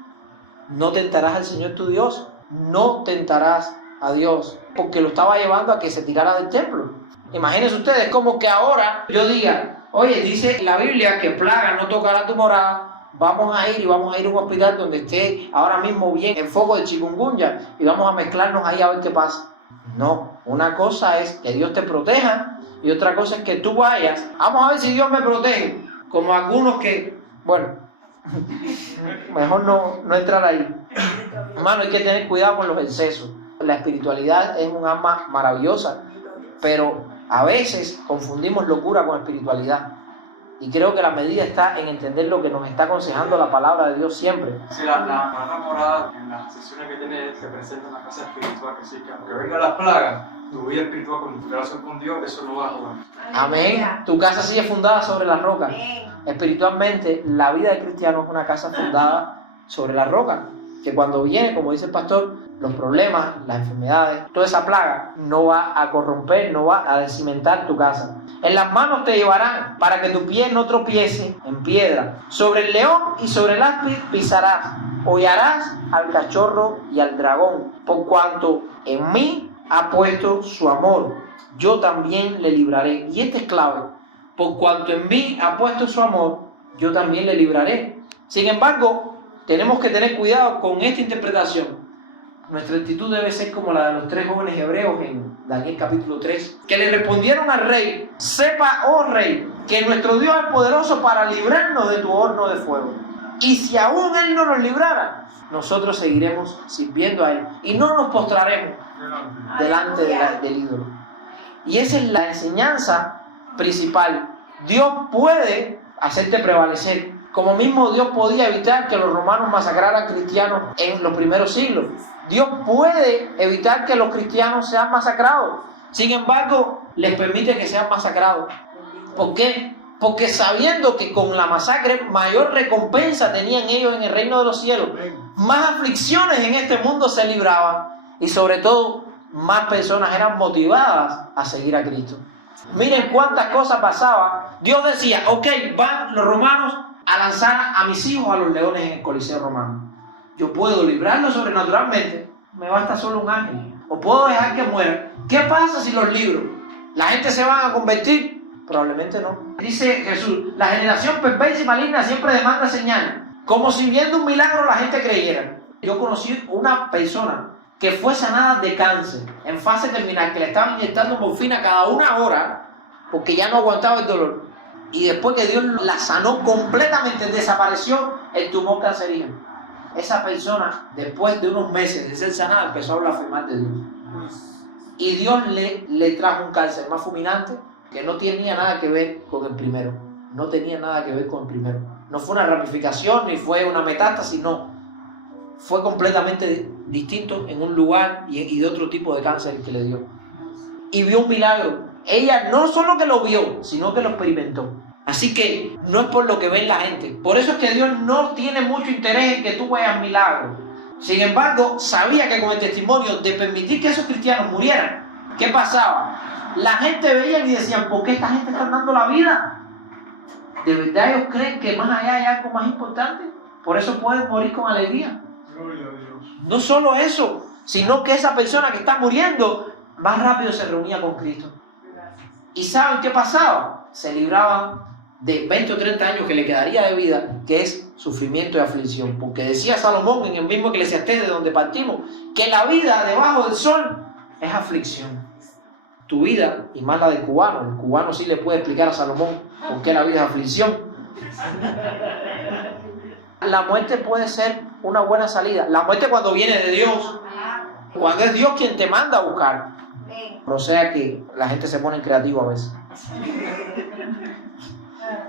No tentarás al Señor tu Dios. No tentarás a Dios, porque lo estaba llevando a que se tirara del templo. Imagínense ustedes, como que ahora yo diga, oye, dice la Biblia que plaga no tocará tu morada, vamos a ir a un hospital donde esté ahora mismo bien el foco de chikungunya y vamos a mezclarnos ahí a ver qué pasa. No, una cosa es que Dios te proteja y otra cosa es que tú vayas, vamos a ver si Dios me protege, como algunos que, bueno, mejor no entrar ahí. Hermano, hay que tener cuidado con los excesos. La espiritualidad es un arma maravillosa, pero a veces confundimos locura con espiritualidad. Y creo que la medida está en entender lo que nos está aconsejando la palabra de Dios siempre. Sí, la palabra morada en las sesiones que tiene se presenta en la casa espiritual, que sí, que aunque vengan las plagas, tu vida espiritual con tu relación con Dios, eso no va a jugar. Amén. Tu casa sigue fundada sobre la roca. Amén. Espiritualmente, la vida del cristiano es una casa fundada sobre la roca. Que cuando viene, como dice el pastor, los problemas, las enfermedades, toda esa plaga no va a corromper, no va a descimentar tu casa. En las manos te llevarán para que tu pie no tropiece en piedra. Sobre el león y sobre el áspid pisarás. Hollarás al cachorro y al dragón. Por cuanto en mí ha puesto su amor, yo también le libraré. Y este es clave. Por cuanto en mí ha puesto su amor, yo también le libraré. Sin embargo, tenemos que tener cuidado con esta interpretación. Nuestra actitud debe ser como la de los 3 jóvenes hebreos en Daniel capítulo 3, que le respondieron al rey: sepa, oh rey, que nuestro Dios es poderoso para librarnos de tu horno de fuego. Y si aún Él no nos librara, nosotros seguiremos sirviendo a Él y no nos postraremos delante del ídolo. Y esa es la enseñanza principal. Dios puede hacerte prevalecer. Como mismo Dios podía evitar que los romanos masacraran cristianos en los primeros siglos. Dios puede evitar que los cristianos sean masacrados. Sin embargo, les permite que sean masacrados. ¿Por qué? Porque sabiendo que con la masacre mayor recompensa tenían ellos en el reino de los cielos, más aflicciones en este mundo se libraban y sobre todo más personas eran motivadas a seguir a Cristo. Miren cuántas cosas pasaban. Dios decía, ok, van los romanos a lanzar a mis hijos a los leones en el Coliseo romano. Yo puedo librarlos sobrenaturalmente, me basta solo un ángel. O puedo dejar que mueran. ¿Qué pasa si los libro? ¿La gente se va a convertir? Probablemente no. Dice Jesús, la generación perversa y maligna siempre demanda señal, como si viendo un milagro la gente creyera. Yo conocí una persona que fue sanada de cáncer en fase terminal, que le estaban inyectando morfina cada 1 hora porque ya no aguantaba el dolor. Y después que Dios la sanó completamente, desapareció el tumor cancerígeno. Esa persona, después de unos meses de ser sanada, empezó a blasfemar de Dios. Y Dios le trajo un cáncer más fulminante que no tenía nada que ver con el primero. No tenía nada que ver con el primero. No fue una ramificación ni fue una metástasis, no. Fue completamente distinto en un lugar y de otro tipo de cáncer que le dio. Y vio un milagro. Ella no solo que lo vio, sino que lo experimentó. Así que no es por lo que ve la gente. Por eso es que Dios no tiene mucho interés en que tú veas milagros. Sin embargo, sabía que con el testimonio de permitir que esos cristianos murieran, ¿qué pasaba? La gente veía y decían, ¿por qué esta gente está dando la vida? ¿De verdad ellos creen que más allá hay algo más importante? Por eso pueden morir con alegría. Gloria a Dios. No solo eso, sino que esa persona que está muriendo más rápido se reunía con Cristo. ¿Y saben qué pasaba? Se libraban de 20 o 30 años que le quedaría de vida, que es sufrimiento y aflicción. Porque decía Salomón en el mismo Eclesiastés de donde partimos, que la vida debajo del sol es aflicción. tu vida y más la del cubano. El cubano sí le puede explicar a Salomón por qué la vida es aflicción. La muerte puede ser una buena salida. La muerte cuando viene de Dios, cuando es Dios quien te manda a buscar. O sea que la gente se pone creativa a veces.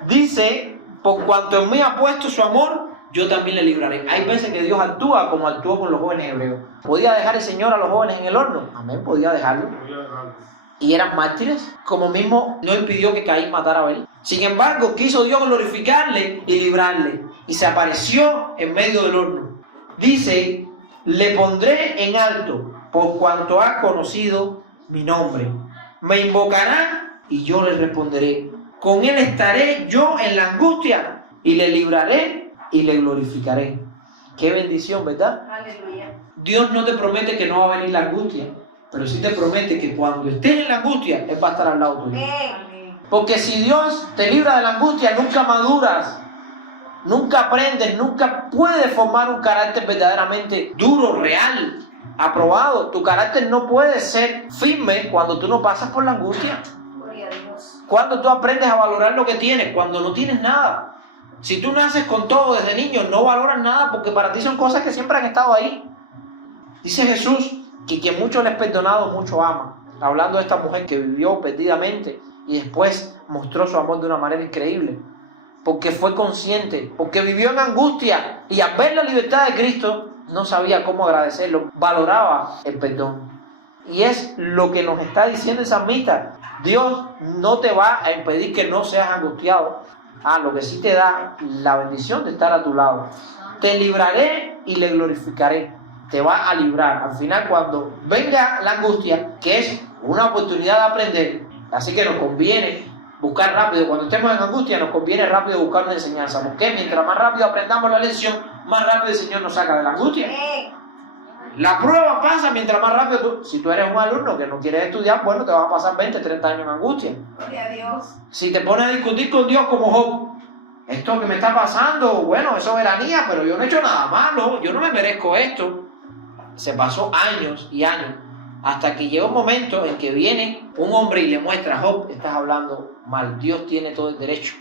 Dice, por cuanto en mí ha puesto su amor, yo también le libraré. Hay veces que Dios actúa como actuó con los jóvenes hebreos. ¿Podía dejar el Señor a los jóvenes en el horno? Amén, podía dejarlo. Y eran mártires, como mismo no impidió que Caín matara a Abel. Sin embargo, quiso Dios glorificarle y librarle. Y se apareció en medio del horno. Dice, le pondré en alto por cuanto ha conocido mi nombre. Me invocará y yo le responderé. Con él estaré yo en la angustia y le libraré y le glorificaré. Qué bendición, ¿verdad? Aleluya. Dios no te promete que no va a venir la angustia, pero sí te promete que cuando estés en la angustia, Él va a estar al lado tuyo. Porque si Dios te libra de la angustia, nunca maduras, nunca aprendes, nunca puedes formar un carácter verdaderamente duro, real, aprobado. Tu carácter no puede ser firme cuando tú no pasas por la angustia. Gloria a Dios. Cuando tú aprendes a valorar lo que tienes, cuando no tienes nada. Si tú naces con todo desde niño, no valoras nada porque para ti son cosas que siempre han estado ahí. Dice Jesús que quien mucho le es perdonado, mucho ama. Hablando de esta mujer que vivió perdidamente y después mostró su amor de una manera increíble. Porque fue consciente, porque vivió en angustia y al ver la libertad de Cristo no sabía cómo agradecerlo, valoraba el perdón. Y es lo que nos está diciendo el salmista. Dios no te va a impedir que no seas angustiado. Lo que sí te da la bendición de estar a tu lado. Te libraré y le glorificaré. Te va a librar. Al final, cuando venga la angustia, que es una oportunidad de aprender, así que nos conviene buscar rápido. Cuando estemos en angustia, nos conviene rápido buscar una enseñanza. Porque mientras más rápido aprendamos la lección, más rápido el Señor nos saca de la angustia. La prueba pasa mientras más rápido tú. Si tú eres un alumno que no quieres estudiar, bueno, te vas a pasar 20, 30 años en angustia. Gloria a Dios. Si te pones a discutir con Dios como Job, esto que me está pasando, bueno, es soberanía, pero yo no he hecho nada malo, yo no me merezco esto. Se pasó años y años, hasta que llegó un momento en que viene un hombre y le muestra a Job, estás hablando mal, Dios tiene todo el derecho.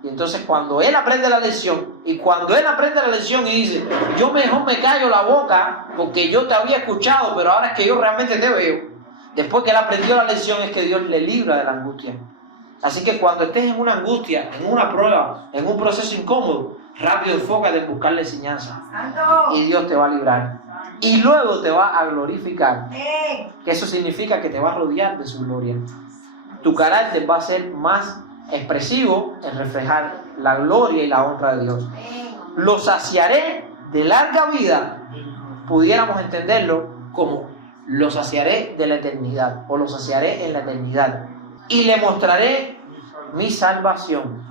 Y entonces cuando él aprende la lección, y dice, yo mejor me callo la boca, porque yo te había escuchado, pero ahora es que yo realmente te veo. Después que él aprendió la lección es que Dios le libra de la angustia. Así que cuando estés en una angustia, en una prueba, en un proceso incómodo, rápido enfócate en buscar la enseñanza. Santo. Y Dios te va a librar. Y luego te va a glorificar. Que eso significa que te va a rodear de su gloria. Tu carácter va a ser más expresivo en reflejar la gloria y la honra de Dios. Lo saciaré de larga vida. Pudiéramos entenderlo como lo saciaré de la eternidad o lo saciaré en la eternidad. Y le mostraré mi salvación.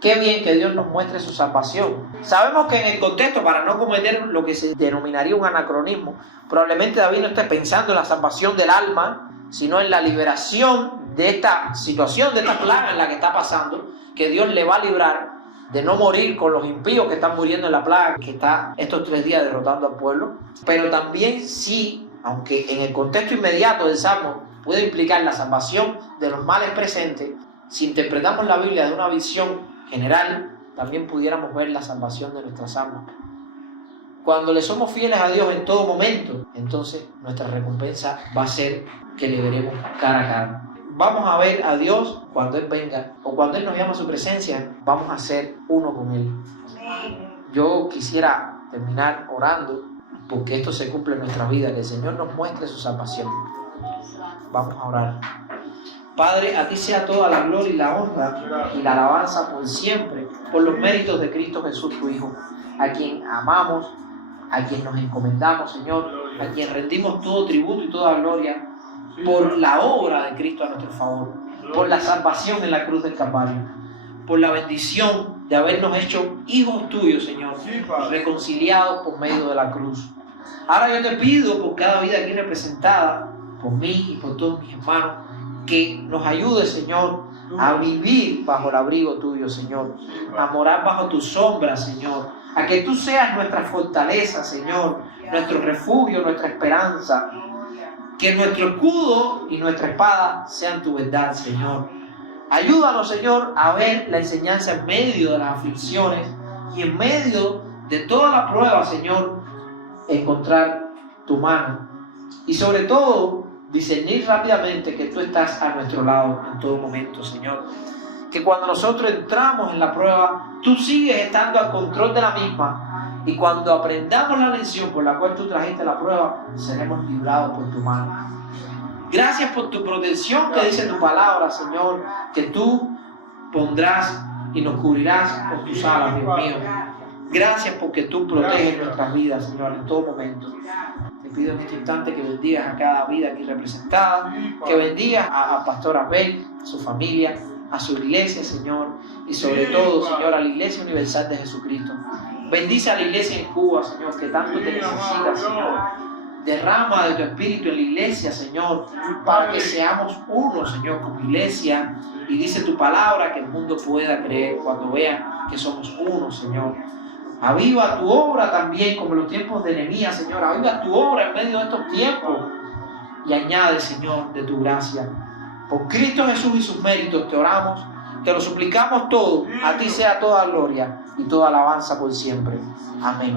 Qué bien que Dios nos muestre su salvación. Sabemos que en el contexto, para no cometer lo que se denominaría un anacronismo, probablemente David no esté pensando en la salvación del alma, sino en la liberación de esta situación, de esta plaga en la que está pasando, que Dios le va a librar de no morir con los impíos que están muriendo en la plaga, que está estos 3 días derrotando al pueblo. Pero también sí, aunque en el contexto inmediato del Salmo puede implicar la salvación de los males presentes, si interpretamos la Biblia de una visión general, también pudiéramos ver la salvación de nuestras almas. Cuando le somos fieles a Dios en todo momento, entonces nuestra recompensa va a ser que le veremos cara a cara. Vamos a ver a Dios cuando Él venga, o cuando Él nos llama a su presencia, vamos a ser uno con Él. Yo quisiera terminar orando porque esto se cumple en nuestra vida, que el Señor nos muestre su salvación. Vamos a orar. Padre, a ti sea toda la gloria y la honra y la alabanza por siempre, por los méritos de Cristo Jesús, tu Hijo, a quien amamos, a quien nos encomendamos, Señor, a quien rendimos todo tributo y toda gloria por la obra de Cristo a nuestro favor, por la salvación en la cruz del Calvario, por la bendición de habernos hecho hijos tuyos, Señor, reconciliados por medio de la cruz. Ahora yo te pido por cada vida aquí representada, por mí y por todos mis hermanos, que nos ayude, Señor, a vivir bajo el abrigo tuyo, Señor, a morar bajo tu sombra, Señor, a que tú seas nuestra fortaleza, Señor, nuestro refugio, nuestra esperanza, Que nuestro escudo y nuestra espada sean tu verdad, Señor. Ayúdanos, Señor, a ver la enseñanza en medio de las aflicciones y en medio de toda la prueba, Señor, encontrar tu mano. Y sobre todo, discernir rápidamente que tú estás a nuestro lado en todo momento, Señor. Que cuando nosotros entramos en la prueba, tú sigues estando al control de la misma. Y cuando aprendamos la lección por la cual tú trajiste la prueba, seremos librados por tu mano. Gracias por tu protección que dice tu palabra, Señor, que tú pondrás y nos cubrirás con tus alas, Dios mío. Gracias porque tú proteges nuestras vidas, Señor, en todo momento. Te pido en este instante que bendigas a cada vida aquí representada, que bendigas a Pastor Abel, a su familia, a su iglesia, Señor, y sobre todo, Señor, a la Iglesia Universal de Jesucristo. Bendice a la iglesia en Cuba, Señor, que tanto te necesita, Señor. Derrama de tu espíritu en la iglesia, Señor, para que seamos uno, Señor, como iglesia. Y dice tu palabra que el mundo pueda creer cuando vea que somos uno, Señor. Aviva tu obra también, como en los tiempos de Nehemías, Señor. Aviva tu obra en medio de estos tiempos. Y añade, Señor, de tu gracia. Por Cristo Jesús y sus méritos te oramos, te lo suplicamos todo. A ti sea toda gloria y toda alabanza por siempre. Amén.